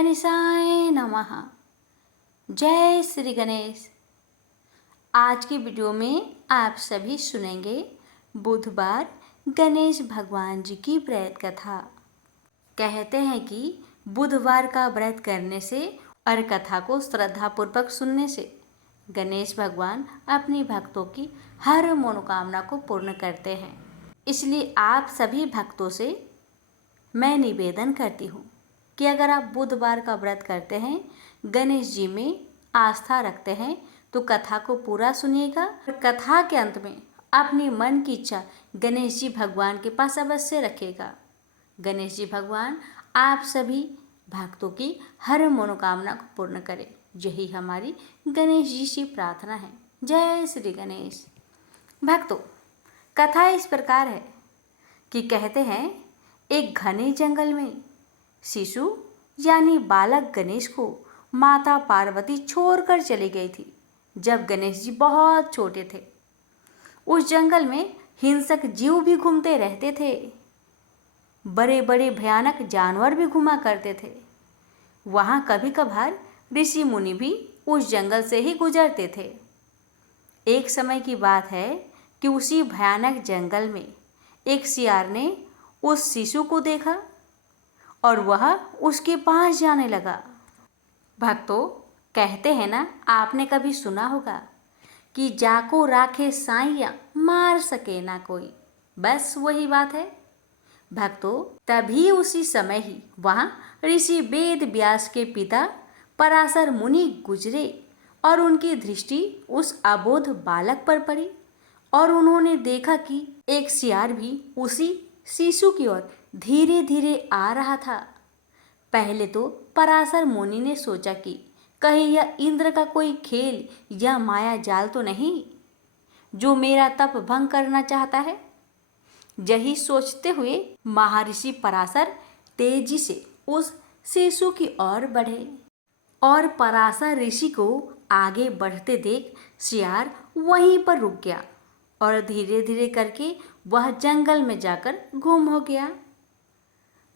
गणेशाय नमः। जय श्री गणेश। आज की वीडियो में आप सभी सुनेंगे बुधवार गणेश भगवान जी की व्रत कथा। कहते हैं कि बुधवार का व्रत करने से और कथा को श्रद्धापूर्वक सुनने से गणेश भगवान अपनी भक्तों की हर मनोकामना को पूर्ण करते हैं। इसलिए आप सभी भक्तों से मैं निवेदन करती हूँ कि अगर आप बुधवार का व्रत करते हैं, गणेश जी में आस्था रखते हैं, तो कथा को पूरा सुनिएगा और कथा के अंत में अपनी मन की इच्छा गणेश जी भगवान के पास अवश्य रखेगा। गणेश जी भगवान आप सभी भक्तों की हर मनोकामना को पूर्ण करें, यही हमारी गणेश जी से प्रार्थना है। जय श्री गणेश। भक्तों, कथा इस प्रकार है कि कहते हैं एक घने जंगल में शिशु यानी बालक गणेश को माता पार्वती छोड़कर चली गई थी जब गणेश जी बहुत छोटे थे। उस जंगल में हिंसक जीव भी घूमते रहते थे, बड़े बड़े भयानक जानवर भी घुमा करते थे। वहाँ कभी कभार ऋषि मुनि भी उस जंगल से ही गुजरते थे। एक समय की बात है कि उसी भयानक जंगल में एक सियार ने उस शिशु को देखा और वह उसके पास जाने लगा। भक्तों, कहते हैं ना, आपने कभी सुना होगा कि जाको राखे साइया मार सके ना कोई। बस वही बात है भक्तों। तभी उसी समय ही वहाँ ऋषि वेद व्यास के पिता पराशर मुनि गुजरे और उनकी दृष्टि उस अबोध बालक पर पड़ी और उन्होंने देखा कि एक सियार भी उसी शिशु की ओर धीरे धीरे आ रहा था। पहले तो पराशर मुनि ने सोचा कि कहीं यह इंद्र का कोई खेल या माया जाल तो नहीं जो मेरा तप भंग करना चाहता है। यही सोचते हुए महर्षि पराशर तेजी से उस शिशु की ओर बढ़े और पराशर ऋषि को आगे बढ़ते देख सियार वहीं पर रुक गया और धीरे धीरे करके वह जंगल में जाकर गुम हो गया।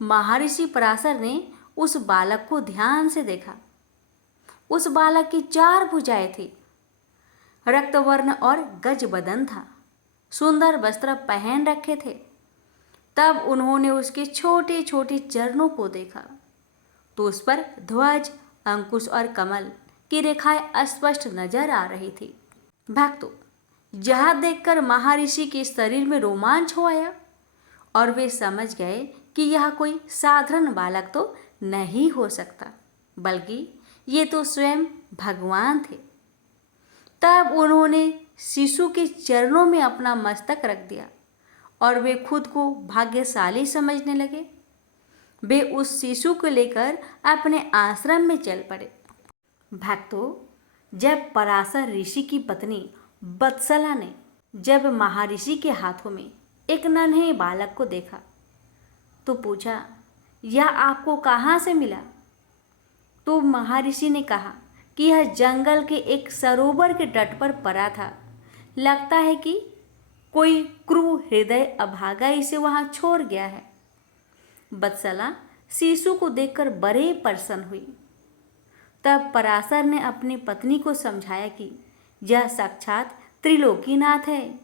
महर्षि पराशर ने उस बालक को ध्यान से देखा। उस बालक की 4 भुजाएं थी, रक्तवर्ण और गज बदन था, सुंदर वस्त्र पहन रखे थे। तब उन्होंने उसके छोटे छोटे चरणों को देखा तो उस पर ध्वज, अंकुश और कमल की रेखाएं स्पष्ट नजर आ रही थी। भक्तों, यह देखकर महर्षि के शरीर में रोमांच हो आया और वे समझ गए कि यह कोई साधारण बालक तो नहीं हो सकता, बल्कि ये तो स्वयं भगवान थे। तब उन्होंने शिशु के चरणों में अपना मस्तक रख दिया और वे खुद को भाग्यशाली समझने लगे। वे उस शिशु को लेकर अपने आश्रम में चल पड़े। भक्तों, जब पराशर ऋषि की पत्नी वत्सला ने जब महर्षि के हाथों में एक नन्हे बालक को देखा तो पूछा, यह आपको कहाँ से मिला? तो महर्षि ने कहा कि यह जंगल के एक सरोवर के तट पर पड़ा था। लगता है कि कोई क्रूर हृदय अभागा इसे वहाँ छोड़ गया है। वत्सला शिशु को देखकर बड़े प्रसन्न हुई। तब पराशर ने अपनी पत्नी को समझाया कि यह साक्षात त्रिलोकीनाथ है,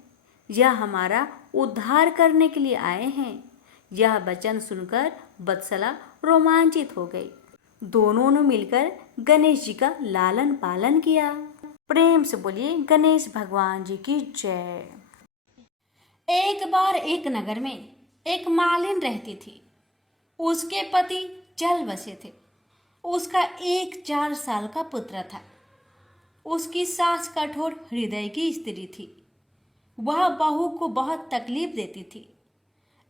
यह हमारा उद्धार करने के लिए आए हैं। यह वचन सुनकर वत्सला रोमांचित हो गई। दोनों ने मिलकर गणेश जी का लालन पालन किया। प्रेम से बोलिए गणेश भगवान जी की जय। एक बार एक नगर में एक मालिन रहती थी। उसके पति चल बसे थे। उसका एक 4 साल का पुत्र था। उसकी सास कठोर हृदय की स्त्री थी। वह बहू को बहुत तकलीफ देती थी।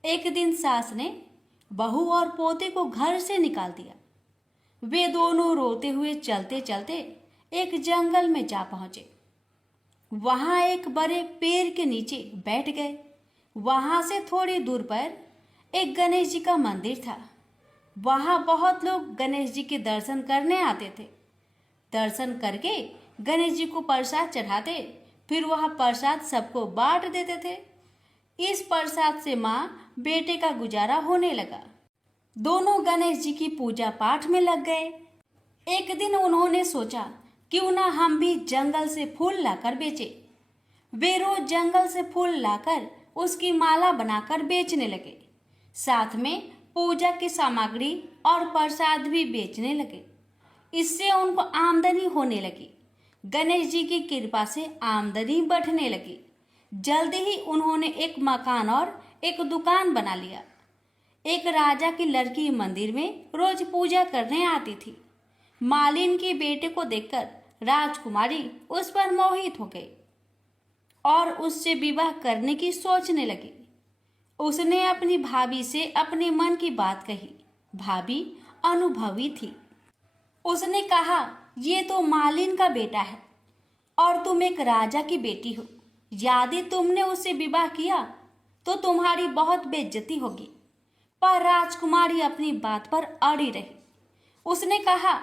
एक दिन सास ने बहू और पोते को घर से निकाल दिया। वे दोनों रोते हुए चलते चलते एक जंगल में जा पहुंचे। वहां एक बड़े पेड़ के नीचे बैठ गए। वहां से थोड़ी दूर पर एक गणेश जी का मंदिर था। वहां बहुत लोग गणेश जी के दर्शन करने आते थे। दर्शन करके गणेश जी को प्रसाद चढ़ाते, फिर वह प्रसाद सबको बांट देते थे। इस प्रसाद से माँ बेटे का गुजारा होने लगा। दोनों गणेश जी की पूजा पाठ में लग गए। एक दिन उन्होंने सोचा क्यों ना हम भी जंगल से फूल लाकर बेचें। वे रोज जंगल से फूल लाकर उसकी माला बनाकर बेचने लगे। साथ में पूजा की सामग्री और प्रसाद भी बेचने लगे। इससे उनको आमदनी होने लगी। गणेश जी की कृपा से आमदनी बढ़ने लगी। जल्दी ही उन्होंने एक मकान और एक दुकान बना लिया। एक राजा की लड़की मंदिर में रोज पूजा करने आती थी। मालिन के बेटे को देखकर राजकुमारी उस पर मोहित हो गई और उससे विवाह करने की सोचने लगी। उसने अपनी भाभी से अपने मन की बात कही। भाभी अनुभवी थी। उसने कहा, ये तो मालिन का बेटा है और तुम एक राजा की बेटी हो। यदि तुमने उससे विवाह किया तो तुम्हारी बहुत बेइज्जती होगी। पर राजकुमारी अपनी बात पर अड़ी रही। उसने कहा,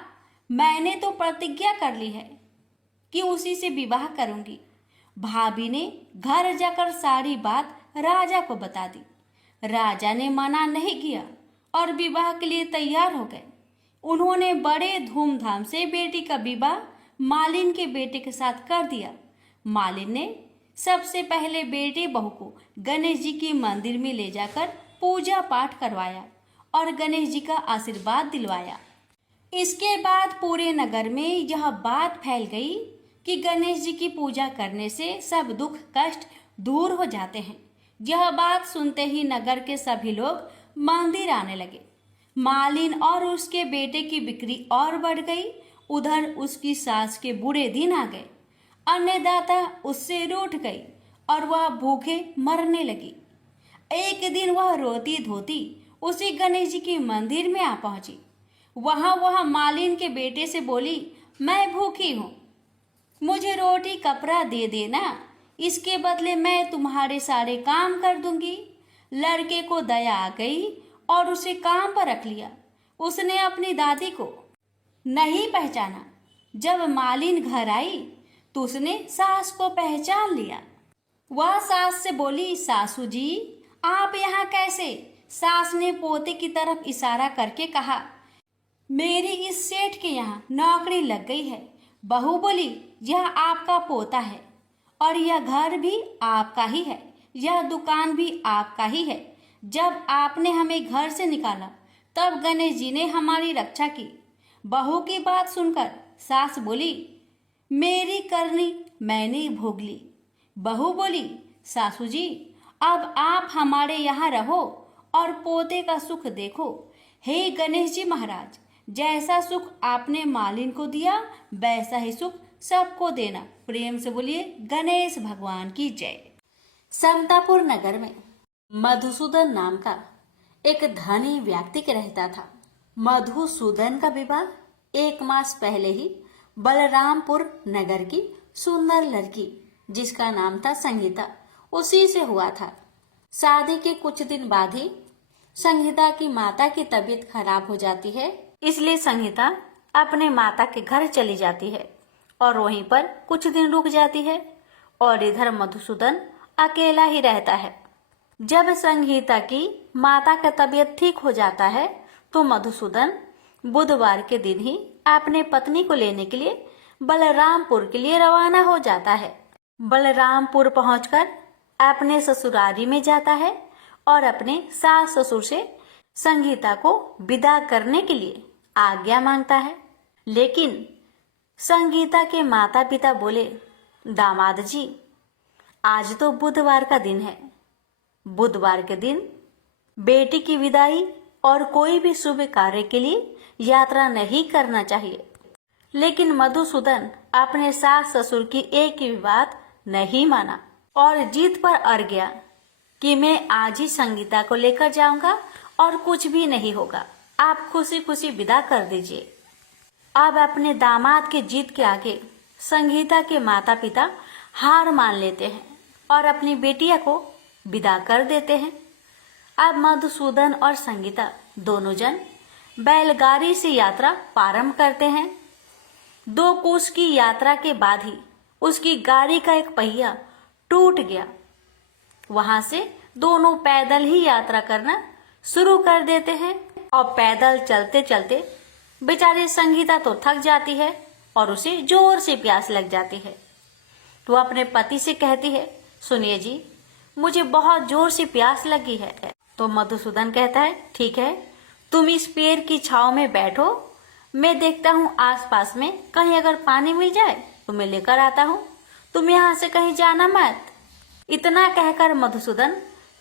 मैंने तो प्रतिज्ञा कर ली है कि उसी से विवाह करूंगी। भाभी ने घर जाकर सारी बात राजा को बता दी। राजा ने मना नहीं किया और विवाह के लिए तैयार हो गए। उन्होंने बड़े धूमधाम से बेटी का विवाह मालिन के बेटे के साथ कर दिया। मालिन ने सबसे पहले बेटे बहू को गणेश जी की मंदिर में ले जाकर पूजा पाठ करवाया और गणेश जी का आशीर्वाद दिलवाया। इसके बाद पूरे नगर में यह बात फैल गई कि गणेश जी की पूजा करने से सब दुख कष्ट दूर हो जाते हैं। यह बात सुनते ही नगर के सभी लोग मंदिर आने लगे। मालिन और उसके बेटे की बिक्री और बढ़ गई। उधर उसकी सास के बुरे दिन आ गए। अन्नदाता उससे रूठ गई और वह भूखे मरने लगी। एक दिन वह रोती धोती उसी गणेश जी के मंदिर में आ पहुंची। वह मालिन के बेटे से बोली, मैं भूखी हूँ, मुझे रोटी कपड़ा दे देना, इसके बदले मैं तुम्हारे सारे काम कर दूंगी। लड़के को दया आ गई और उसे काम पर रख लिया। उसने अपनी दादी को नहीं पहचाना। जब मालिन घर आई तो उसने सास को पहचान लिया। वह सास से बोली, सासू जी आप यहाँ कैसे? सास ने पोते की तरफ इशारा करके कहा, मेरी इस सेठ के यहाँ नौकरी लग गई है। बहू बोली, यह आपका पोता है और यह घर भी आपका ही है, यह दुकान भी आपका ही है। जब आपने हमें घर से निकाला तब गणेश जी ने हमारी रक्षा की। बहू की बात सुनकर सास बोली, मेरी करनी मैंने भोग ली। बहू बोली, सासू जी अब आप हमारे यहाँ रहो और पोते का सुख देखो। हे गणेश जी महाराज, जैसा सुख आपने मालिन को दिया वैसा ही सुख सबको देना। प्रेम से बोलिए गणेश भगवान की जय। समतापुर नगर में मधुसूदन नाम का एक धनी व्यक्ति रहता था। मधुसूदन का विवाह 1 मास पहले ही बलरामपुर नगर की सुंदर लड़की जिसका नाम था संगीता, उसी से हुआ था। शादी के कुछ दिन बाद ही संगीता की माता की तबीयत खराब हो जाती है। इसलिए संगीता अपने माता के घर चली जाती है और वहीं पर कुछ दिन रुक जाती है और इधर मधुसूदन अकेला ही रहता है। जब संगीता की माता का तबीयत ठीक हो जाता है तो मधुसूदन बुधवार के दिन ही अपने पत्नी को लेने के लिए बलरामपुर के लिए रवाना हो जाता है। बलरामपुर पहुंचकर अपने ससुरारी में जाता है और अपने सास ससुर से संगीता को विदा करने के लिए आज्ञा मांगता है। लेकिन संगीता के माता पिता बोले, दामाद जी आज तो बुधवार का दिन है। बुधवार के दिन बेटी की विदाई और कोई भी शुभ कार्य के लिए यात्रा नहीं करना चाहिए। लेकिन मधुसूदन अपने सास ससुर की एक ही बात नहीं माना और जिद पर अड़ गया कि मैं आज ही संगीता को लेकर जाऊंगा और कुछ भी नहीं होगा, आप खुशी खुशी विदा कर दीजिए। अब अपने दामाद के जिद के आगे संगीता के माता पिता हार मान लेते हैं और अपनी बेटिया को विदा कर देते हैं। अब मधुसूदन और संगीता दोनों जन बैलगाड़ी से यात्रा प्रारंभ करते हैं। 2 कोस की यात्रा के बाद ही उसकी गाड़ी का एक पहिया टूट गया। वहां से दोनों पैदल ही यात्रा करना शुरू कर देते हैं। और पैदल चलते चलते बेचारी संगीता तो थक जाती है और उसे जोर से प्यास लग जाती है। तो अपने पति से कहती है, सुनिए जी, मुझे बहुत जोर से प्यास लगी है। तो मधुसूदन कहता है, ठीक है, तुम इस पेड़ की छांव में बैठो, मैं देखता हूँ आसपास में कहीं अगर पानी मिल जाए तो मैं लेकर आता हूँ, तुम यहाँ से कहीं जाना मत। इतना कहकर मधुसूदन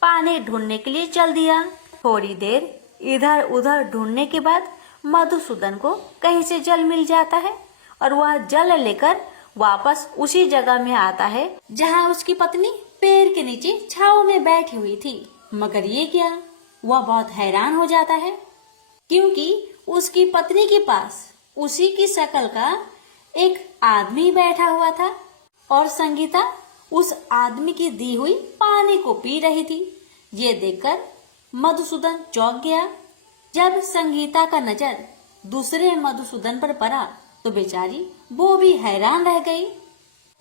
पानी ढूंढने के लिए चल दिया। थोड़ी देर इधर उधर ढूंढने के बाद मधुसूदन को कहीं से जल मिल जाता है और वह जल लेकर वापस उसी जगह में आता है जहाँ उसकी पत्नी पेड़ के नीचे छांव में बैठी हुई थी। मगर ये क्या, वह बहुत हैरान हो जाता है क्योंकि उसकी पत्नी के पास उसी की शक्ल का एक आदमी बैठा हुआ था और संगीता उस आदमी की दी हुई पानी को पी रही थी। ये देखकर मधुसूदन चौंक गया। जब संगीता का नजर दूसरे मधुसूदन पर पड़ा तो बेचारी वो भी हैरान रह गई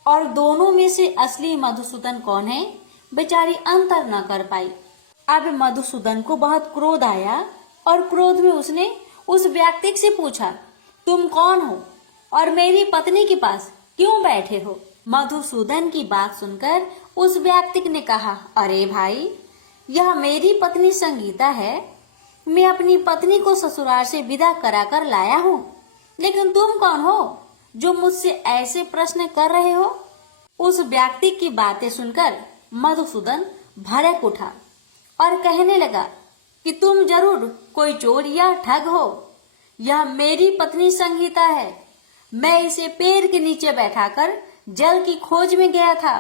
और दोनों में से असली मधुसूदन कौन है बेचारी अंतर न कर पाई। अब मधुसूदन को बहुत क्रोध आया और क्रोध में उसने उस व्यक्ति से पूछा, तुम कौन हो और मेरी पत्नी के पास क्यों बैठे हो? मधुसूदन की बात सुनकर उस व्यक्ति ने कहा, अरे भाई, यह मेरी पत्नी संगीता है, मैं अपनी पत्नी को ससुराल से विदा कराकर लाया हूँ, लेकिन तुम कौन हो जो मुझसे ऐसे प्रश्न कर रहे हो? उस व्यक्ति की बातें सुनकर मधुसूदन भड़क उठा और कहने लगा कि तुम जरूर कोई चोर या ठग हो। यह मेरी पत्नी संगीता है, मैं इसे पेड़ के नीचे बैठाकर जल की खोज में गया था।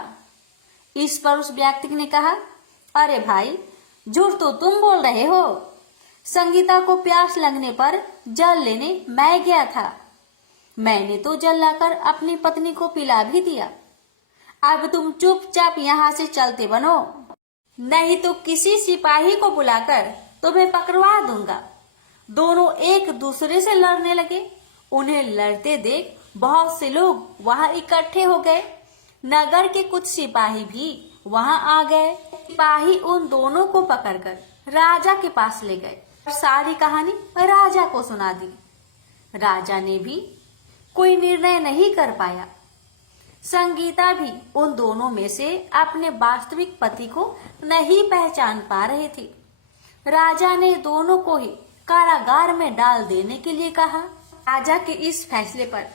इस पर उस व्यक्ति ने कहा, अरे भाई, झूठ तो तुम बोल रहे हो, संगीता को प्यास लगने पर जल लेने मैं गया था, मैंने तो जल लाकर अपनी पत्नी को पिला भी दिया। अब तुम चुपचाप यहाँ से चलते बनो, नहीं तो किसी सिपाही को बुलाकर तुम्हें पकड़वा दूंगा। दोनों एक दूसरे से लड़ने लगे। उन्हें लड़ते देख बहुत से लोग वहां इकट्ठे हो गए। नगर के कुछ सिपाही भी वहां आ गए। सिपाही उन दोनों को पकड़कर राजा के पास ले गए और सारी कहानी राजा को सुना दी। राजा ने भी कोई निर्णय नहीं कर पाया। संगीता भी उन दोनों में से अपने वास्तविक पति को नहीं पहचान पा रहे थे। राजा ने दोनों को ही कारागार में डाल देने के लिए कहा। राजा के इस फैसले पर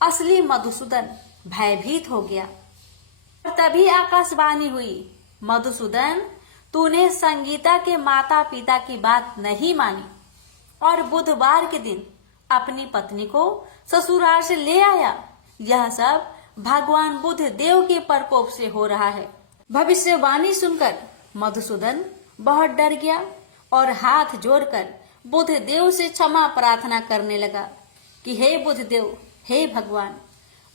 असली मधुसूदन भयभीत हो गया। तभी आकाशवाणी हुई, मधुसूदन, तूने संगीता के माता पिता की बात नहीं मानी और बुधवार के दिन अपनी पत्नी को ससुराल से ले आया। यह सब भगवान बुद्ध देव के प्रकोप से हो रहा है। भविष्यवाणी सुनकर मधुसूदन बहुत डर गया और हाथ जोड़कर बुद्ध देव से क्षमा प्रार्थना करने लगा कि हे बुद्ध देव, हे भगवान,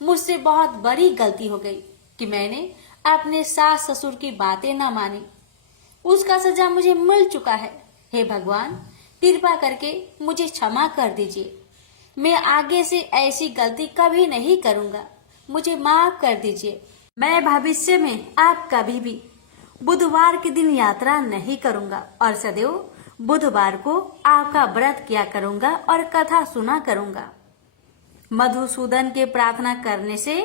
मुझसे बहुत बड़ी गलती हो गई कि मैंने अपने सास ससुर की बातें न मानी। उसका सजा मुझे मिल चुका है। हे भगवान, कृपा करके मुझे क्षमा कर दीजिए। मैं आगे से ऐसी गलती कभी नहीं करूंगा। मुझे माफ कर दीजिए। मैं भविष्य में आप कभी भी बुधवार के दिन यात्रा नहीं करूंगा और सदैव बुधवार को आपका व्रत किया करूंगा और कथा सुना करूंगा। मधुसूदन के प्रार्थना करने से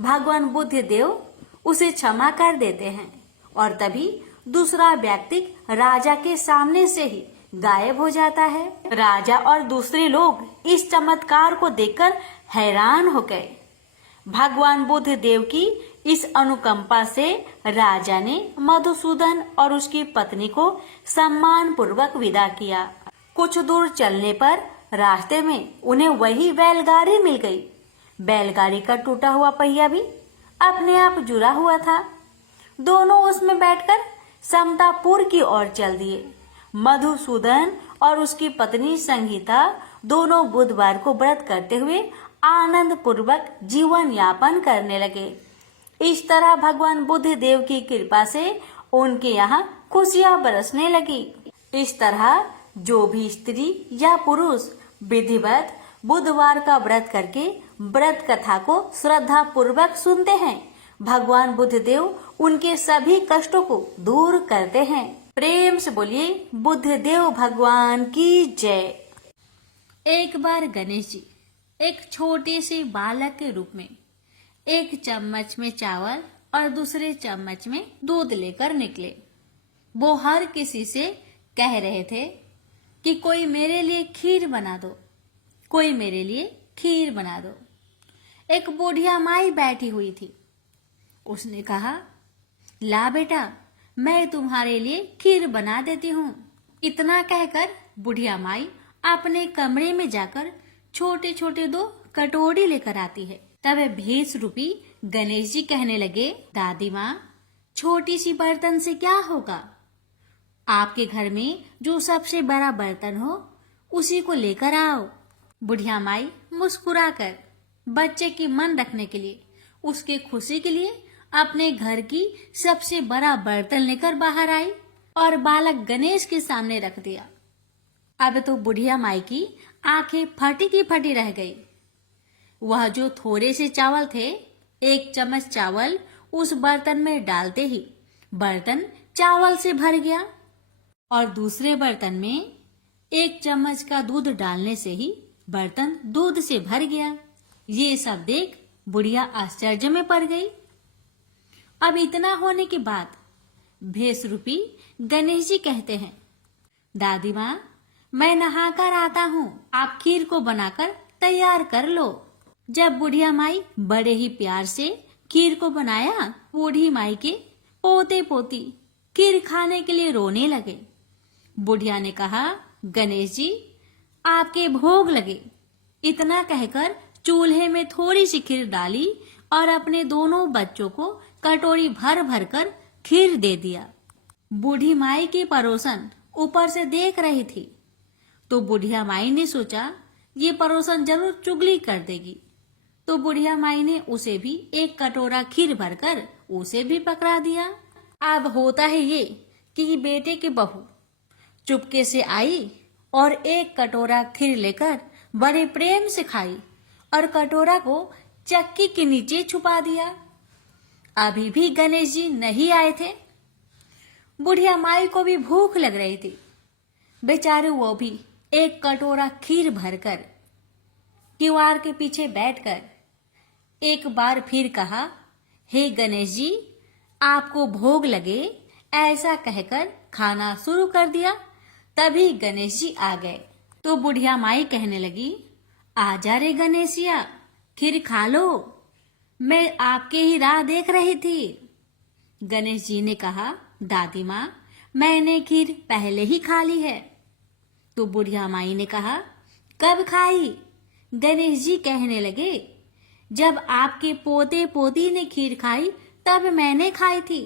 भगवान बुद्ध देव उसे क्षमा कर देते हैं और तभी दूसरा व्यक्ति राजा के सामने से ही गायब हो जाता है। राजा और दूसरे लोग इस चमत्कार को देखकर हैरान हो गए। भगवान बुद्ध देव की इस अनुकंपा से राजा ने मधुसूदन और उसकी पत्नी को सम्मान पूर्वक विदा किया। कुछ दूर चलने पर रास्ते में उन्हें वही बैलगाड़ी मिल गई। बैलगाड़ी का टूटा हुआ पहिया भी अपने आप जुड़ा हुआ था। दोनों उसमें बैठकर समतापुर की ओर चल दिए। मधुसूदन और उसकी पत्नी संगीता दोनों बुधवार को व्रत करते हुए आनंद पूर्वक जीवन यापन करने लगे। इस तरह भगवान बुद्ध देव की कृपा से उनके यहाँ खुशियाँ बरसने लगी। इस तरह जो भी स्त्री या पुरुष विधिवत बुधवार का व्रत करके व्रत कथा को श्रद्धा पूर्वक सुनते हैं, भगवान बुद्ध देव उनके सभी कष्टों को दूर करते हैं। प्रेम से बोलिए बुद्धदेव भगवान की जय। एक बार गणेश जी एक छोटे से बालक के रूप में एक चम्मच में चावल और दूसरे चम्मच में दूध लेकर निकले। वो हर किसी से कह रहे थे कि कोई मेरे लिए खीर बना दो, कोई मेरे लिए खीर बना दो। एक बुढ़िया माई बैठी हुई थी। उसने कहा, ला बेटा, मैं तुम्हारे लिए खीर बना देती हूँ। इतना कहकर बुढ़िया माई अपने कमरे में जाकर छोटे छोटे 2 कटोरी लेकर आती है। तब 20 रूपी गणेश जी कहने लगे, दादी माँ, छोटी सी बर्तन से क्या होगा? आपके घर में जो सबसे बड़ा बर्तन हो उसी को लेकर आओ। बुढ़िया माई मुस्कुराकर बच्चे की मन रखने के लिए, उसके खुशी के लिए अपने घर की सबसे बड़ा बर्तन लेकर बाहर आई और बालक गणेश के सामने रख दिया। अब तो बुढ़िया माई की आंखें फटी की फटी रह गई। वह जो थोड़े से चावल थे, 1 चम्मच चावल उस बर्तन में डालते ही बर्तन चावल से भर गया और दूसरे बर्तन में 1 चम्मच का दूध डालने से ही बर्तन दूध से भर गया। ये सब देख बुढ़िया आश्चर्य में पड़ गई। अब इतना होने के बाद 20 रूपी गणेश जी कहते हैं, दादी माँ, मैं नहाकर आता हूँ, आप खीर को बनाकर तैयार कर लो। जब बुढ़िया माई बड़े ही प्यार से खीर को बनाया, बूढ़ी माई के पोते पोती खीर खाने के लिए रोने लगे। बुढ़िया ने कहा, गणेश जी, आपके भोग लगे। इतना कहकर चूल्हे में थोड़ी सी खीर डाली और अपने दोनों बच्चों को कटोरी भर भर कर खीर दे दिया। बूढ़ी माई की पड़ोसन ऊपर से देख रही थी, तो बुढ़िया माई ने सोचा ये पड़ोसन जरूर चुगली कर देगी। तो बुढ़िया माई ने उसे भी 1 कटोरा खीर भरकर उसे भी पकड़ा दिया। अब होता है ये कि बेटे की बहू चुपके से आई और 1 कटोरा खीर लेकर बड़े प्रेम से खाई और कटोरा को चक्की के नीचे छुपा दिया। अभी भी गणेश जी नहीं आए थे। बुढ़िया माई को भी भूख लग रही थी। बेचारे वो भी 1 कटोरा खीर भरकर किवाड़ के पीछे बैठकर एक बार फिर कहा, हे गणेश जी, आपको भोग लगे, ऐसा कहकर खाना शुरू कर दिया। तभी गणेश जी आ गए। तो बुढ़िया माई कहने लगी, आजा रे गणेशिया, खीर खा लो, मैं आपके ही राह देख रही थी। गणेश जी ने कहा, दादी माँ, मैंने खीर पहले ही खा ली है। तो बुढ़िया माई ने कहा, कब खाई? गणेश जी कहने लगे, जब आपके पोते पोती ने खीर खाई तब मैंने खाई थी,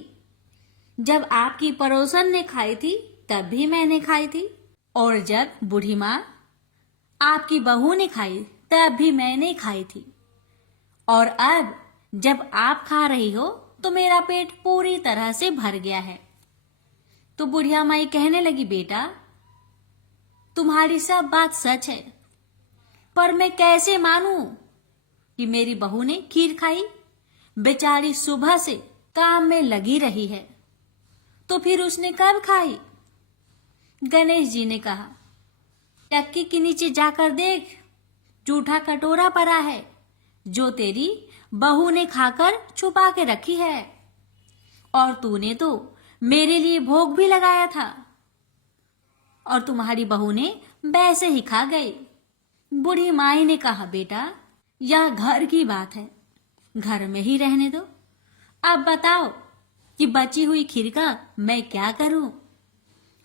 जब आपकी पड़ोसन ने खाई थी तब भी मैंने खाई थी, और जब बूढ़ी माँ आपकी बहू ने खाई तब भी मैंने खाई थी, और अब जब आप खा रही हो तो मेरा पेट पूरी तरह से भर गया है। तो बुढ़िया माई कहने लगी, बेटा, तुम्हारी सब बात सच है, पर मैं कैसे मानूं कि मेरी बहू ने खीर खाई? बेचारी सुबह से काम में लगी रही है, तो फिर उसने कब खाई? गणेश जी ने कहा, टक्की के नीचे जाकर देख, जूठा कटोरा पड़ा है जो तेरी बहू ने खाकर छुपा के रखी है, और तूने तो मेरे लिए भोग भी लगाया था और तुम्हारी बहू ने वैसे ही खा गई। बूढ़ी माई ने कहा, बेटा, यह घर की बात है, घर में ही रहने दो। अब बताओ कि बची हुई खीर का मैं क्या करूं?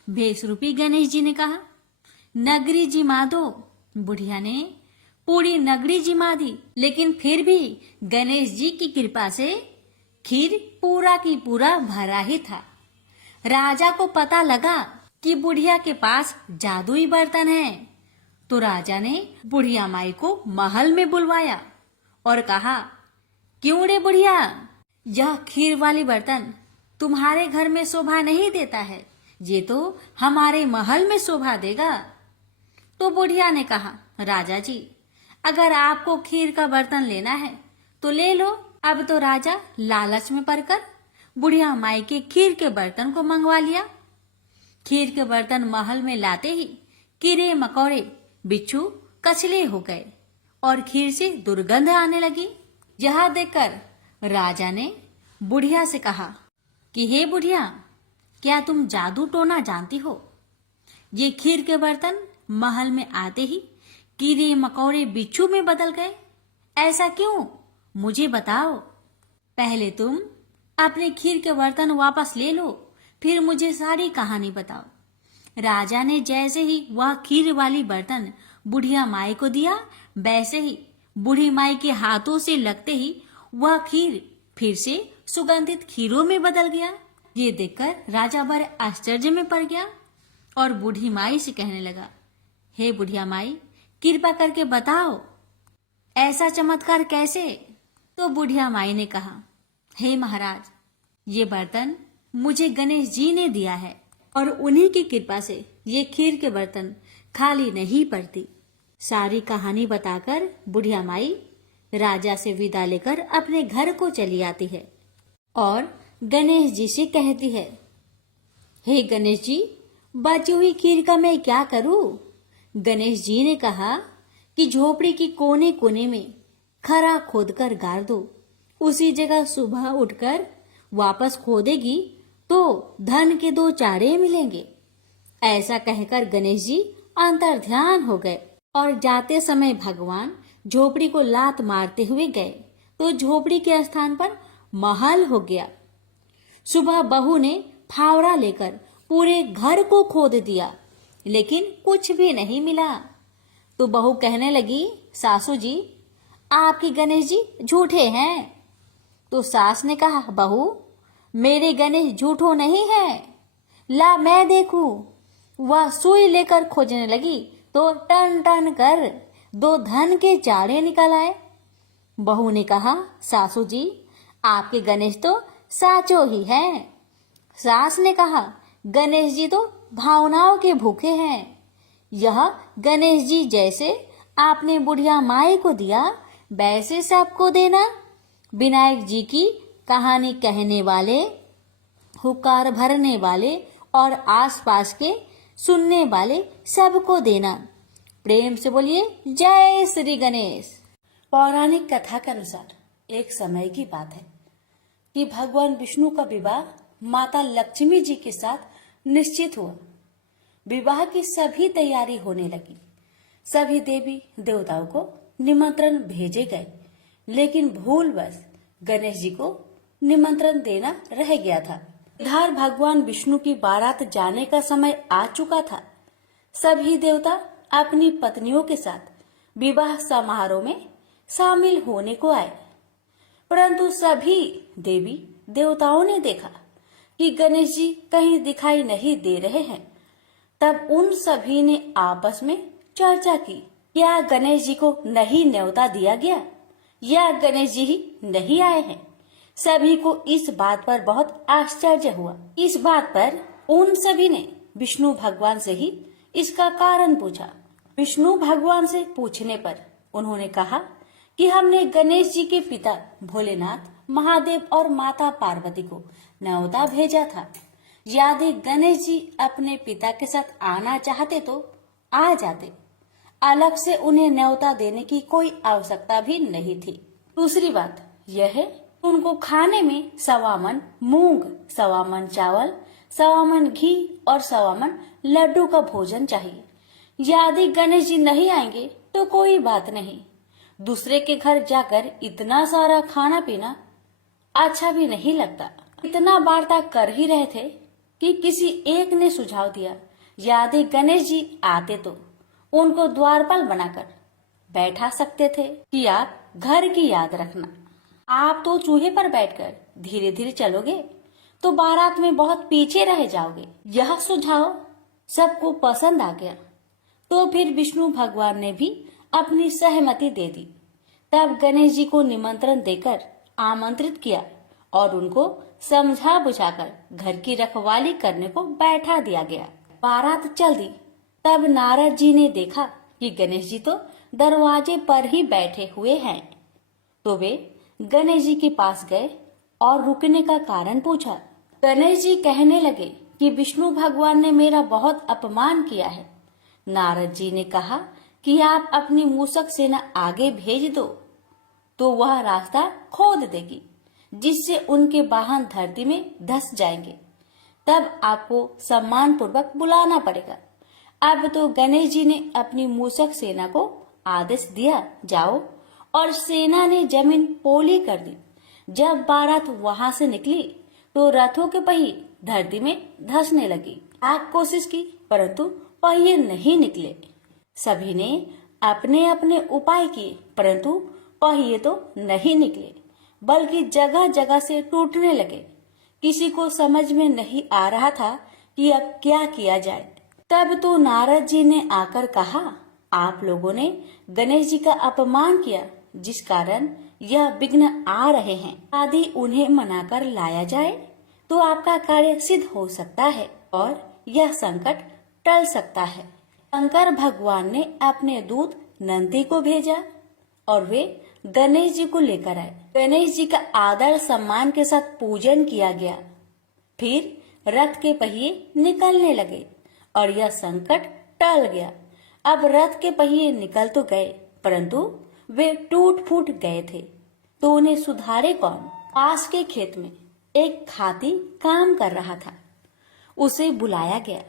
20 रूपी गणेश जी ने कहा, नगरी जिमा दो। बुढ़िया ने पूरी नगरी जिमा दी, लेकिन फिर भी गणेश जी की कृपा से खीर पूरा की पूरा भरा ही था। राजा को पता लगा कि बुढ़िया के पास जादुई बर्तन है, तो राजा ने बुढ़िया माई को महल में बुलवाया और कहा, क्यों रे बुढ़िया, यह खीर वाली बर्तन तुम्हारे घर में शोभा नहीं देता है, ये तो हमारे महल में शोभा देगा। तो बुढ़िया ने कहा, राजा जी, अगर आपको खीर का बर्तन लेना है तो ले लो। अब तो राजा लालच में पड़कर बुढ़िया माई के खीर के बर्तन को मंगवा लिया। खीर के बर्तन महल में लाते ही कीड़े मकोड़े बिच्छू कचले हो गए और खीर से दुर्गंध आने लगी। यह देखकर राजा ने बुढ़िया से कहा कि हे बुढ़िया, क्या तुम जादू टोना जानती हो? ये खीर के बर्तन महल में आते ही कीड़े मकोड़े बिच्छू में बदल गए, ऐसा क्यों? मुझे बताओ। पहले तुम अपने खीर के बर्तन वापस ले लो, फिर मुझे सारी कहानी बताओ। राजा ने जैसे ही वह खीर वाली बर्तन बुढ़िया माई को दिया, वैसे ही बूढ़ी माई के हाथों से लगते ही वह खीर फिर से सुगंधित खीरों में बदल गया। ये देखकर राजा बड़े आश्चर्य में पड़ गया और बूढ़ी माई से कहने लगा, हे बुढ़िया माई, कृपा करके बताओ ऐसा चमत्कार कैसे? तो बुढ़िया माई ने कहा, हे महाराज, ये बर्तन मुझे गणेश जी ने दिया है और उन्हीं की कृपा से ये खीर के बर्तन खाली नहीं पड़ती। सारी कहानी बताकर बुढ़िया माई राजा से विदा लेकर अपने घर को चली आती है और गणेश जी से कहती है, हे गणेश जी, बची हुई खीर का मैं क्या करूं? गणेश जी ने कहा कि झोपड़ी की कोने कोने में खरा खोदकर गाड़ दो, उसी जगह सुबह उठकर वापस खोदेगी तो धन के 2 चारे मिलेंगे। ऐसा कहकर गणेश जी अंतर्ध्यान हो गए और जाते समय भगवान झोपड़ी को लात मारते हुए गए तो झोपड़ी के स्थान पर महल हो गया। सुबह बहू ने फावड़ा लेकर पूरे घर को खोद दिया, लेकिन कुछ भी नहीं मिला। तो बहू कहने लगी, सासू जी, आपके गणेश जी झूठे हैं। तो सास ने कहा, बहू, मेरे गणेश झूठो नहीं है, ला मैं देखूं। वह सुई लेकर खोजने लगी तो टन टन कर 2 धन के चारे निकल आए। बहू ने कहा, सासू जी, आपके गणेश तो साचो ही हैं। सास ने कहा, गणेश जी तो भावनाओं के भूखे हैं। यह गणेश जी जैसे आपने बुढ़िया माई को दिया, वैसे सबको देना। विनायक जी की कहानी कहने वाले, हुक्कार भरने वाले और आसपास के सुनने वाले सबको देना। प्रेम से बोलिए, जय श्री गणेश। पौराणिक कथा के अनुसार एक समय की बात है कि भगवान विष्णु का विवाह माता लक्ष्मी जी के साथ निश्चित हुआ। विवाह की सभी तैयारी होने लगी। सभी देवी देवताओं को निमंत्रण भेजे गए, लेकिन भूलवश गणेश जी को निमंत्रण देना रह गया था। इधर भगवान विष्णु की बारात जाने का समय आ चुका था। सभी देवता अपनी पत्नियों के साथ विवाह समारोह में शामिल होने को आए, परंतु सभी देवी देवताओं ने देखा कि गणेश जी कहीं दिखाई नहीं दे रहे हैं। तब उन सभी ने आपस में चर्चा की, क्या गणेश जी को नहीं न्योता दिया गया या गणेश जी ही नहीं आए हैं। सभी को इस बात पर बहुत आश्चर्य हुआ। इस बात पर उन सभी ने विष्णु भगवान से ही इसका कारण पूछा। विष्णु भगवान से पूछने पर उन्होंने कहा कि हमने गणेश जी के पिता भोलेनाथ, महादेव और माता पार्वती को न्योता भेजा था। यदि गणेश जी अपने पिता के साथ आना चाहते तो आ जाते, अलग से उन्हें न्योता देने की कोई आवश्यकता भी नहीं थी। दूसरी बात यह है, उनको खाने में 1.25 मन मूंग, 1.25 मन चावल, 1.25 मन घी और 1.25 मन लड्डू का भोजन चाहिए। यदि गणेश जी नहीं आएंगे तो कोई बात नहीं, दूसरे के घर जाकर इतना सारा खाना पीना अच्छा भी नहीं लगता। इतना वार्ता कर ही रहे थे कि किसी एक ने सुझाव दिया, यदि गणेश जी आते तो उनको द्वारपाल बनाकर बैठा सकते थे कि आप घर की याद रखना। आप तो चूहे पर बैठकर धीरे धीरे चलोगे तो बारात में बहुत पीछे रह जाओगे। यह सुझाव सबको पसंद आ गया, तो फिर विष्णु भगवान ने भी अपनी सहमति दे दी। तब गणेश जी को निमंत्रण देकर आमंत्रित किया और उनको समझा बुझाकर घर की रखवाली करने को बैठा दिया गया। बारात चल दी। तब नारद जी ने देखा कि गणेश जी तो दरवाजे पर ही बैठे हुए हैं, तो वे गणेश जी के पास गए और रुकने का कारण पूछा। गणेश जी कहने लगे कि विष्णु भगवान ने मेरा बहुत अपमान किया है। नारद जी ने कहा कि आप अपनी मूषक सेना आगे भेज दो तो वह रास्ता खोद देगी, जिससे उनके वाहन धरती में धंस जाएंगे। तब आपको सम्मान पूर्वक बुलाना पड़ेगा। अब तो गणेश जी ने अपनी मूषक सेना को आदेश दिया, जाओ, और सेना ने जमीन पोली कर दी। जब बारात वहां से निकली तो रथों के पहिए धरती में धंसने लगी। आप कोशिश की परंतु पहिए नहीं निकले। सभी ने अपने अपने उपाय किए परंतु पहिए तो नहीं निकले, बल्कि जगह जगह से टूटने लगे। किसी को समझ में नहीं आ रहा था कि अब क्या किया जाए। तब तो नारद जी ने आकर कहा, आप लोगों ने गणेश जी का अपमान किया, जिस कारण यह विघ्न आ रहे हैं। यदि उन्हें मनाकर लाया जाए तो आपका कार्य सिद्ध हो सकता है और यह संकट टल सकता है। शंकर भगवान ने अपने दूत नंदी को भेजा और वे गणेश जी को लेकर आए। गणेश जी का आदर सम्मान के साथ पूजन किया गया। फिर रथ के पहिए निकलने लगे और यह संकट टल गया। अब रथ के पहिए निकल तो गए परंतु वे टूट फूट गए थे, तो उन्हें सुधारे कौन। पास के खेत में एक खाती काम कर रहा था। उसे बुलाया गया।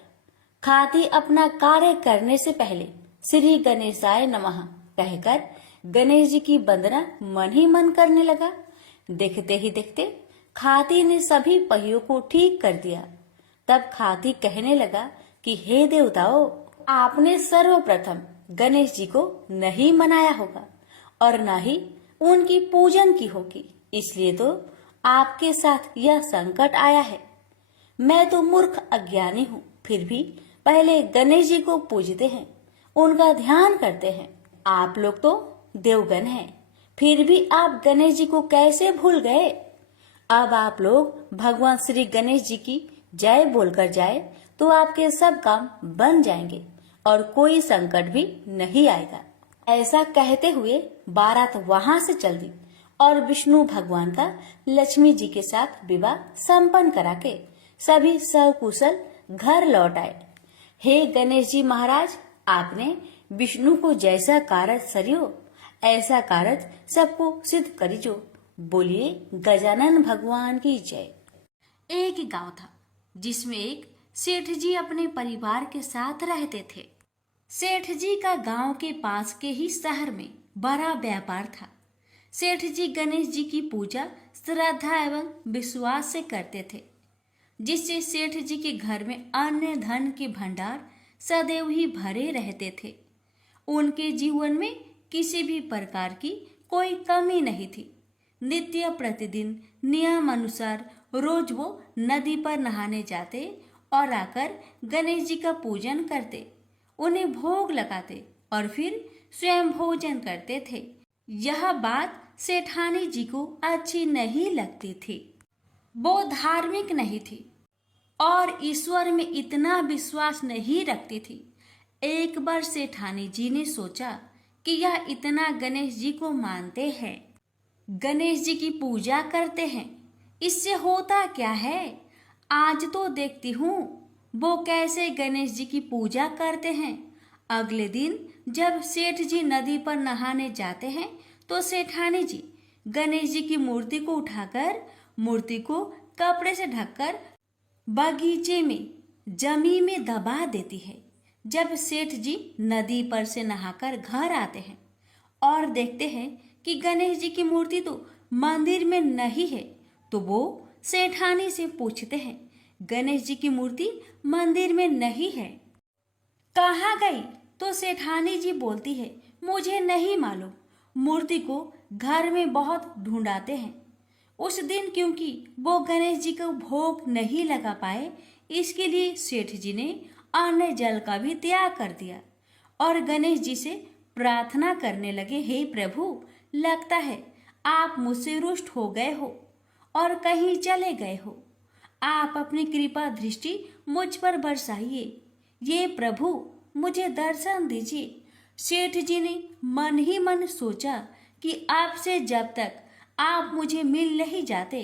खाती अपना कार्य करने से पहले श्री गणेशाय नमः कहकर गणेश जी की वंदना मन ही मन करने लगा। देखते ही देखते खाती ने सभी पहियों को ठीक कर दिया। तब खाती कहने लगा कि हे देवताओं, आपने सर्वप्रथम गणेश जी को नहीं मनाया होगा और न ही उनकी पूजन की होगी, इसलिए तो आपके साथ यह संकट आया है। मैं तो मूर्ख अज्ञानी हूँ, फिर भी पहले गणेश जी को पूजते हैं, उनका ध्यान करते हैं। आप लोग तो देवगण हैं, फिर भी आप गणेश जी को कैसे भूल गए। अब आप लोग भगवान श्री गणेश जी की जय बोलकर जाए तो आपके सब काम बन जाएंगे और कोई संकट भी नहीं आएगा। ऐसा कहते हुए बारात वहां से चल दी और विष्णु भगवान का लक्ष्मी जी के साथ विवाह संपन्न करा के सभी सकुशल घर लौट आए। हे गणेश जी महाराज, आपने विष्णु को जैसा कारज सरियो ऐसा कारज सबको सिद्ध करिजो। बोलिए गजानन भगवान की जय। एक गांव था जिसमें एक सेठ जी अपने परिवार के साथ रहते थे। सेठ जी का गांव के पास के ही शहर में बड़ा व्यापार था। सेठ जी गणेश जी की पूजा श्रद्धा एवं विश्वास से करते थे, जिससे सेठ जी के घर में अन्न धन के भंडार सदैव ही भरे रहते थे। उनके जीवन में किसी भी प्रकार की कोई कमी नहीं थी। नित्य प्रतिदिन नियम अनुसार रोज वो नदी पर नहाने जाते और आकर गणेश जी का पूजन करते, उन्हें भोग लगाते और फिर स्वयं भोजन करते थे। यह बात सेठानी जी को अच्छी नहीं लगती थी। वो धार्मिक नहीं थी और ईश्वर में इतना विश्वास नहीं रखती थी। एक बार सेठानी जी ने सोचा कि यह इतना गणेश जी को मानते हैं, गणेश जी की पूजा करते हैं, इससे होता क्या है। आज तो देखती हूँ वो कैसे गणेश जी की पूजा करते हैं। अगले दिन जब सेठ जी नदी पर नहाने जाते हैं तो सेठानी जी गणेश जी की मूर्ति को उठाकर मूर्ति को कपड़े से ढककर बगीचे में जमीन में दबा देती है। जब सेठ जी नदी पर से नहाकर घर आते हैं और देखते हैं कि गणेश जी की मूर्ति तो मंदिर में नहीं है, तो वो सेठानी से पूछते हैं, गणेश जी की मूर्ति मंदिर में नहीं है, कहाँ गई? तो सेठानी जी बोलती है, मुझे नहीं मालूम, मूर्ति को घर में बहुत ढूंढाते हैं। उस दिन क्योंकि वो गणेश जी को भोग नहीं लगा पाए, इसके लिए सेठ जी ने अन्न जल का भी त्याग कर दिया और गणेश जी से प्रार्थना करने लगे, हे प्रभु, लगता है आप मुझसे रुष्ट हो गए हो और कहीं चले गए हो। आप अपनी कृपा दृष्टि मुझ पर बरसाइए। ये प्रभु, मुझे दर्शन दीजिए। सेठ जी ने मन ही मन सोचा कि आपसे जब तक आप मुझे मिल नहीं जाते,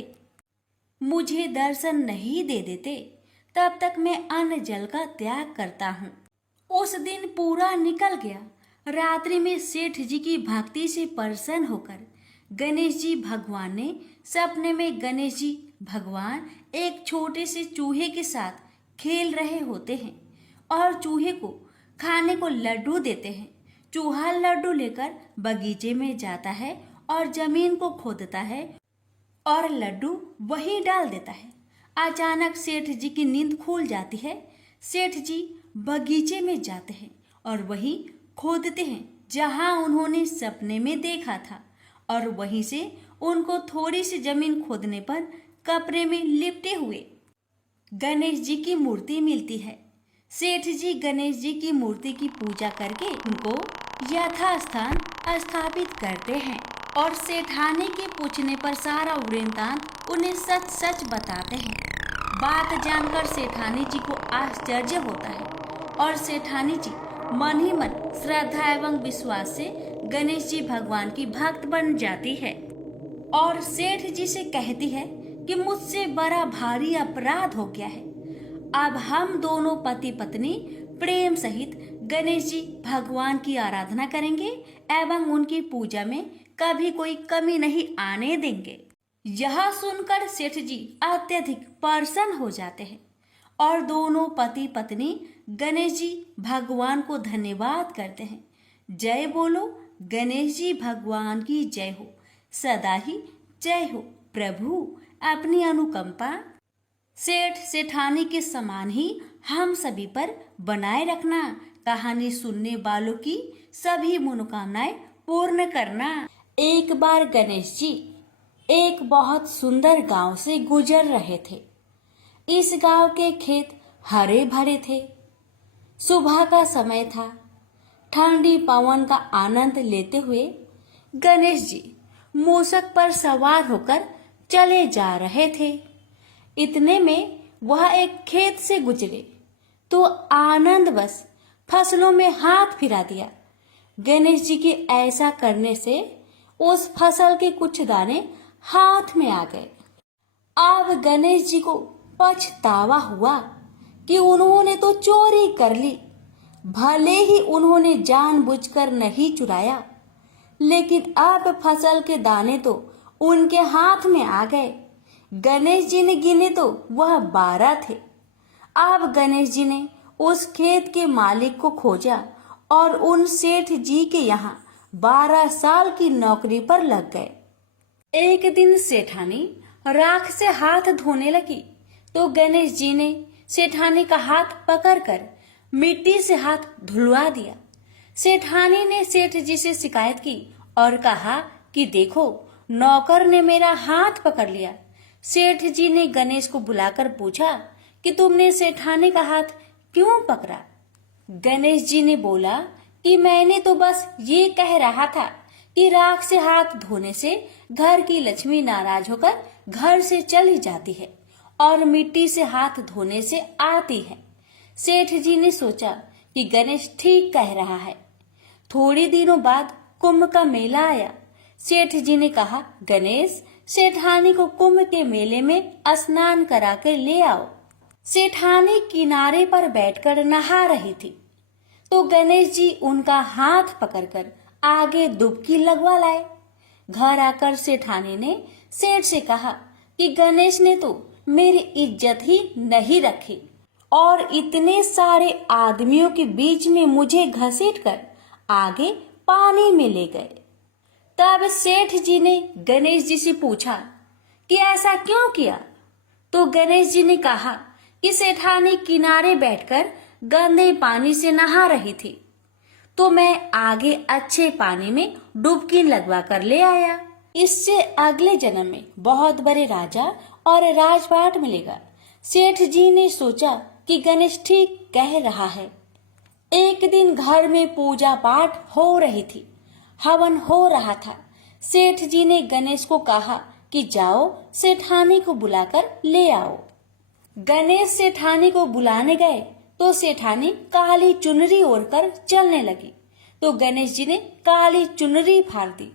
मुझे दर्शन नहीं दे देते, तब तक मैं अन्न जल का त्याग करता हूँ। उस दिन पूरा निकल गया। रात्रि में सेठ जी की भक्ति से प्रसन्न होकर गणेश जी भगवान ने सपने में गणेश जी भगवान एक छोटे से चूहे के साथ खेल रहे होते हैं और चूहे को खाने को लड्डू देते हैं। चूहा लड्डू लेकर बगीचे में जाता है और जमीन को खोदता है और लड्डू वहीं डाल देता है। अचानक सेठ जी की नींद खुल जाती है। सेठ जी बगीचे में जाते हैं और वहीं खोदते हैं जहां उन्होंने सपने में देखा था, और वहीं से उनको थोड़ी सी जमीन खोदने पर कपड़े में लिपटे हुए गणेश जी की मूर्ति मिलती है। सेठ जी गणेश जी की मूर्ति की पूजा करके उनको यथास्थान स्थापित करते हैं और सेठानी के पूछने पर सारा वृत्तांत उन्हें सच सच बताते हैं। बात जानकर सेठानी जी को आश्चर्य होता है और सेठानी जी मन ही मन श्रद्धा एवं विश्वास से गणेश जी भगवान की भक्त बन जाती है और सेठ जी से कहती है कि मुझसे बड़ा भारी अपराध हो गया है। अब हम दोनों पति पत्नी प्रेम सहित गणेश जी भगवान की आराधना करेंगे एवं उनकी पूजा में कभी कोई कमी नहीं आने देंगे। यह सुनकर सेठ जी अत्यधिक प्रसन्न हो जाते हैं और दोनों पति पत्नी गणेश जी भगवान को धन्यवाद करते हैं। जय बोलो गणेश जी भगवान की जय हो, सदा ही जय हो। प्रभु अपनी अनुकंपा सेठ सेठानी के समान ही हम सभी पर बनाए रखना। कहानी सुनने वालों की सभी मनोकामनाएं पूर्ण करना। एक बार गणेश जी एक बहुत सुंदर गांव से गुजर रहे थे। इस गांव के खेत हरे भरे थे। सुबह का समय था। ठंडी पवन का आनंद लेते हुए गणेश जी मूषक पर सवार होकर चले जा रहे थे। इतने में वह एक खेत से गुजरे तो आनंदवश फसलों में हाथ फिरा दिया। गणेश जी के ऐसा करने से उस फसल के कुछ दाने हाथ में आ गए। अब गणेश जी को पछतावा हुआ कि उन्होंने तो चोरी कर ली। भले ही उन्होंने जानबूझकर नहीं चुराया, लेकिन अब फसल के दाने तो उनके हाथ में आ गए। गणेश जी ने गिने तो वह 12 थे। अब गणेश जी ने उस खेत के मालिक को खोजा और उन सेठ जी के यहाँ 12 साल की नौकरी पर लग गए। एक दिन सेठानी राख से हाथ धोने लगी तो गणेश जी ने सेठानी का हाथ पकड़कर मिट्टी से हाथ धुलवा दिया। सेठानी ने सेठ जी से शिकायत की और कहा कि देखो, नौकर ने मेरा हाथ पकड़ लिया। सेठ जी ने गणेश को बुलाकर पूछा कि तुमने सेठानी का हाथ क्यों पकड़ा? गणेश जी ने बोला कि मैंने तो बस ये कह रहा था कि राख से हाथ धोने से घर की लक्ष्मी नाराज होकर घर से चली जाती है और मिट्टी से हाथ धोने से आती है। सेठ जी ने सोचा कि गणेश ठीक कह रहा है। थोड़े दिनों बाद कुंभ का मेला आया। सेठ जी ने कहा, गणेश, सेठानी को कुंभ के मेले में स्नान करा कर ले आओ। सेठानी किनारे पर बैठकर नहा रही थी तो गणेश जी उनका हाथ पकड़कर आगे डुबकी लगवा लाए। घर आकर सेठानी ने सेठ से कहा कि गणेश ने तो मेरी इज्जत ही नहीं रखी और इतने सारे आदमियों के बीच में मुझे घसीटकर आगे पानी में ले गए। तब सेठ जी ने गणेश जी से पूछा कि ऐसा क्यों किया? तो गणेश जी ने कहा कि सेठानी किनारे बैठकर गंदे पानी से नहा रही थी तो मैं आगे अच्छे पानी में डुबकी लगवा कर ले आया। इससे अगले जन्म में बहुत बड़े राजा और राजपाट मिलेगा। सेठ जी ने सोचा कि गणेश ठीक कह रहा है। एक दिन घर में पूजा पाठ हो रही थी, हवन हो रहा था। सेठ जी ने गणेश को कहा कि जाओ सेठानी को बुलाकर ले आओ। गणेश सेठानी को बुलाने गए तो सेठानी काली चुनरी ओढ़कर चलने लगी तो गणेश जी ने काली चुनरी फाड़ दी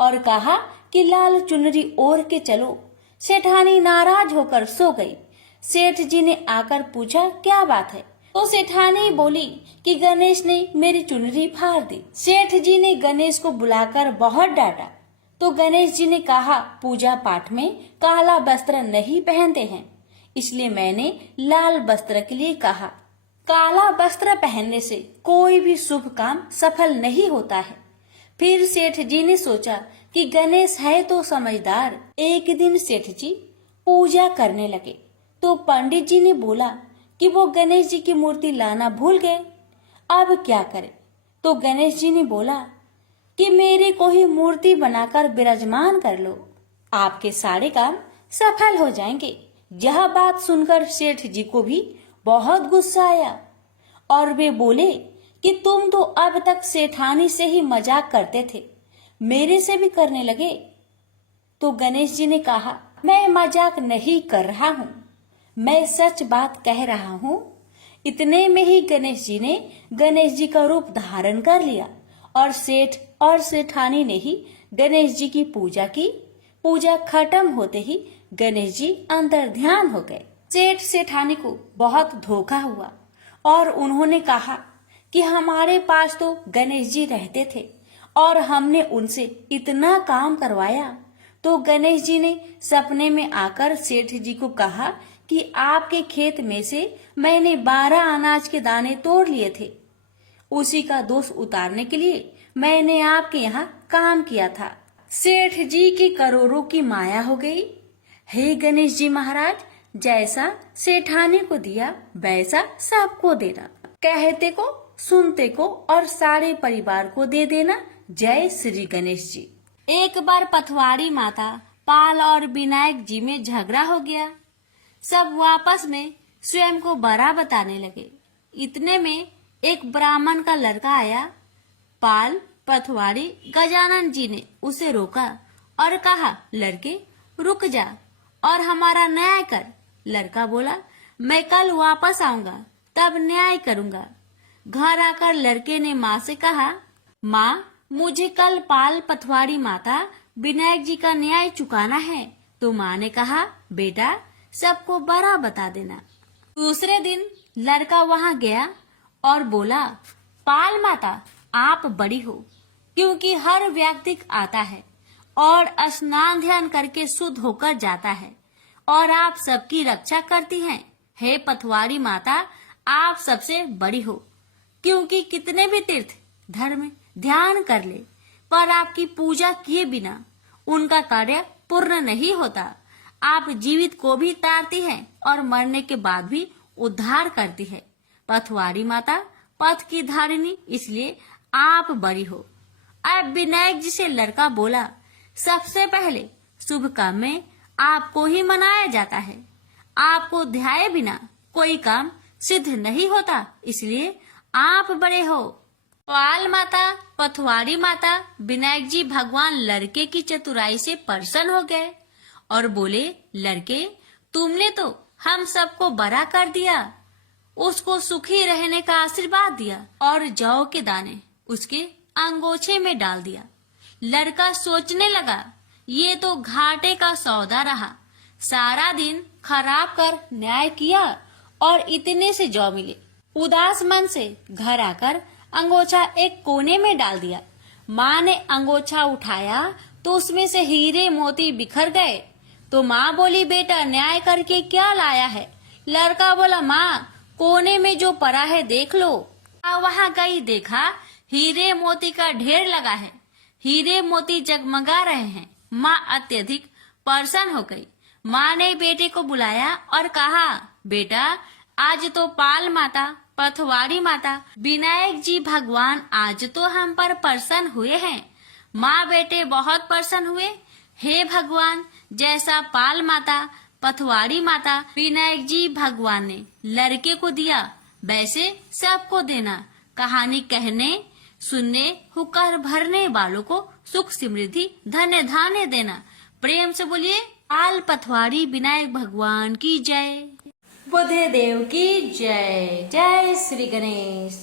और कहा कि लाल चुनरी ओढ़ के चलो। सेठानी नाराज होकर सो गई। सेठ जी ने आकर पूछा क्या बात है, तो सेठानी बोली कि गणेश ने मेरी चुनरी फाड़ दी। सेठ जी ने गणेश को बुलाकर बहुत डांटा, तो गणेश जी ने कहा पूजा पाठ में काला वस्त्र नहीं पहनते हैं, इसलिए मैंने लाल वस्त्र के लिए कहा। काला वस्त्र पहनने से कोई भी शुभ काम सफल नहीं होता है। फिर सेठ जी ने सोचा कि गणेश है तो समझदार। एक दिन सेठ जी पूजा करने लगे तो पंडित जी ने बोला कि वो गणेश जी की मूर्ति लाना भूल गए, अब क्या करें। तो गणेश जी ने बोला कि मेरे को ही मूर्ति बनाकर विराजमान कर लो, आपके सारे काम सफल हो जाएंगे। यह बात सुनकर सेठ जी को भी बहुत गुस्सा आया और वे बोले कि तुम तो अब तक सेठानी से ही मजाक करते थे, मेरे से भी करने लगे। तो गणेश जी ने कहा मैं मजाक नहीं कर रहा हूँ, मैं सच बात कह रहा हूँ। इतने में ही गणेश जी ने गणेश जी का रूप धारण कर लिया और सेठ और सेठानी ने ही गणेश जी की पूजा की। पूजा खत्म होते ही गणेश जी अंतर ध्यान हो गए। सेठ सेठानी को बहुत धोखा हुआ और उन्होंने कहा कि हमारे पास तो गणेश जी रहते थे और हमने उनसे इतना काम करवाया। तो गणेश जी ने सपने में आकर सेठ जी को कहा कि आपके खेत में से मैंने 12 अनाज के दाने तोड़ लिए थे, उसी का दोष उतारने के लिए मैंने आपके यहाँ काम किया था। सेठ जी की करोड़ों की माया हो गई। हे गणेश जी महाराज, जैसा सेठानी को दिया वैसा सबको देना, कहते को सुनते को और सारे परिवार को दे देना। जय श्री गणेश जी। एक बार पथवाड़ी माता पाल और विनायक जी में झगड़ा हो गया। सब आपस में स्वयं को बड़ा बताने लगे। इतने में एक ब्राह्मण का लड़का आया। पाल, पथवाड़ी, गजानन जी ने उसे रोका और कहा लड़के रुक जा और हमारा न्याय कर। लड़का बोला मैं कल वापस आऊंगा तब न्याय करूंगा। घर आकर लड़के ने माँ से कहा माँ मुझे कल पाल, पथवाड़ी माता, विनायक जी का न्याय चुकाना है। तो माँ ने कहा बेटा सबको बड़ा बता देना। दूसरे दिन लड़का वहाँ गया और बोला पाल माता आप बड़ी हो, क्योंकि हर व्यक्ति आता है और स्नान ध्यान करके शुद्ध होकर जाता है और आप सबकी रक्षा करती हैं। हे पथवाड़ी माता आप सबसे बड़ी हो, क्योंकि कितने भी तीर्थ धर्म ध्यान कर ले पर आपकी पूजा किए बिना उनका कार्य पूर्ण नहीं होता। आप जीवित को भी तारती हैं और मरने के बाद भी उद्धार करती है। पथवाड़ी माता पथ की धारिणी, इसलिए आप बड़ी हो। अब विनायक जी से लड़का बोला सबसे पहले शुभ काम में आपको ही मनाया जाता है। आपको ध्याये बिना कोई काम सिद्ध नहीं होता, इसलिए आप बड़े हो। पाल माता, पथवाड़ी माता, विनायक जी भगवान लड़के की चतुराई से प्रसन्न हो गए और बोले लड़के तुमने तो हम सबको बड़ा कर दिया, उसको सुखी रहने का आशीर्वाद दिया और जौ के दाने उसके अंगोछे में डाल दिया। लड़का सोचने लगा ये तो घाटे का सौदा रहा, सारा दिन खराब कर न्याय किया और इतने से जौ मिले। उदास मन से घर आकर अंगोछा एक कोने में डाल दिया। माँ ने अंगोछा उठाया तो उसमें से हीरे मोती बिखर गए। तो माँ बोली बेटा न्याय करके क्या लाया है। लड़का बोला माँ कोने में जो पड़ा है देख लो। वहाँ गई, देखा हीरे मोती का ढेर लगा है, हीरे मोती जगमगा रहे हैं। माँ अत्यधिक प्रसन्न हो गई। माँ ने बेटे को बुलाया और कहा बेटा आज तो पाल माता, पथवाड़ी माता, विनायक जी भगवान आज तो हम पर प्रसन्न हुए हैं। माँ बेटे बहुत प्रसन्न हुए। हे भगवान जैसा पाल माता, पथवाड़ी माता, विनायक जी भगवान ने लड़के को दिया वैसे सबको देना। कहानी कहने सुनने हुक्कर भरने वालों को सुख समृद्धि धन्य धान्य देना। प्रेम से बोलिए पाल पथवाड़ी विनायक भगवान की जय। बुद्धदेव की जय। जय श्री गणेश।